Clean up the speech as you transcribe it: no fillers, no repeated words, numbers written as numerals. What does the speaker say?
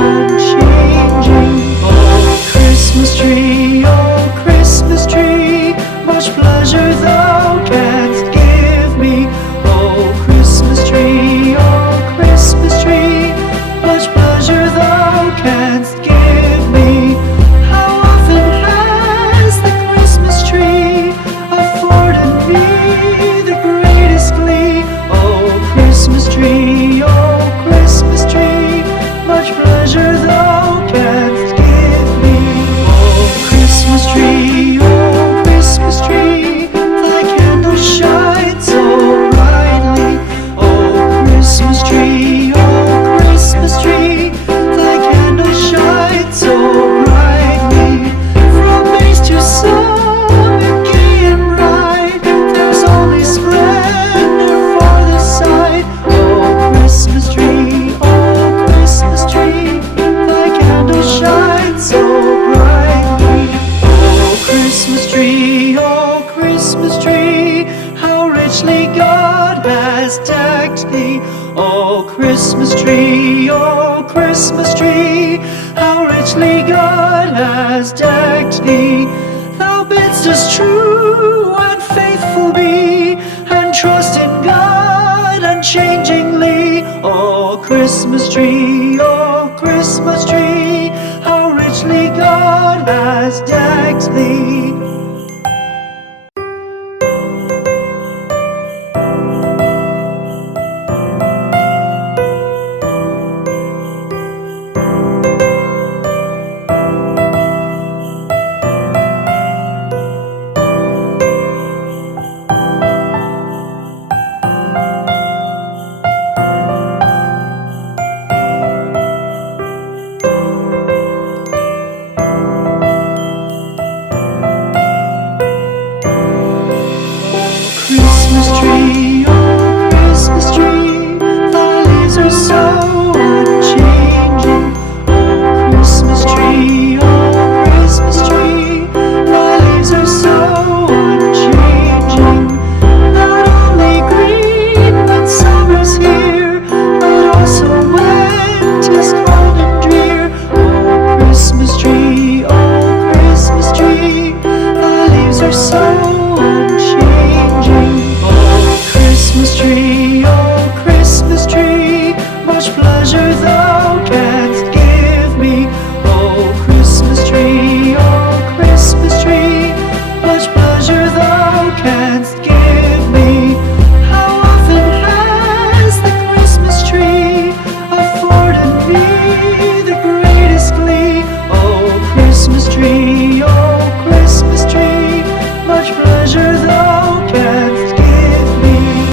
unchanging. Oh, Christmas tree, much pleasure thou canst give me. Oh, Christmas tree, much pleasure thou canst give me. How often has the Christmas tree afforded me the greatest glee? Oh, Christmas tree, much pleasure thou canst give me. Oh, Christmas tree, thy candles shine so brightly. Oh, Christmas tree, thy candles shine so brightly. From base to summit, gay and bright, there's only splendor for the sight. Oh, Christmas tree, thy candles shine so brightly. Oh, Christmas tree, how richly God has decked thee. Oh, Christmas tree, how richly God has decked thee. Thou bidst us true and faithful be, and trust in God unchangingly. Oh, Christmas tree, how richly God has decked thee. Christmas tree, thy leaves are so unchanging. Oh, Christmas tree, thy leaves are so unchanging. Not only green when summer's here, but also when 'tis cold and drear. Oh, Christmas tree, thy leaves are so unchanging. Christmas tree, much pleasure thou canst give me. Oh, Christmas tree, much pleasure thou canst give me. How often has the Christmas tree afforded me the greatest glee? Oh, Christmas tree, much pleasure thou canst